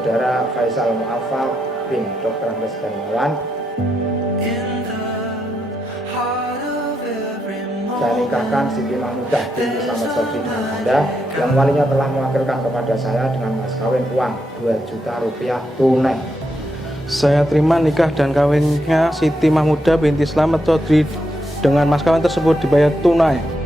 Saudara Faizal bin Dr. Andes Banyuwan. Saya nikahkan Siti Mahmudah binti Slamet Sodri dengan Anda, yang walinya telah mewakilkan kepada saya dengan mas kawin uang 2 juta rupiah tunai. Saya terima nikah dan kawinnya Siti Mahmudah binti Slamet Sodri dengan mas kawin tersebut dibayar tunai.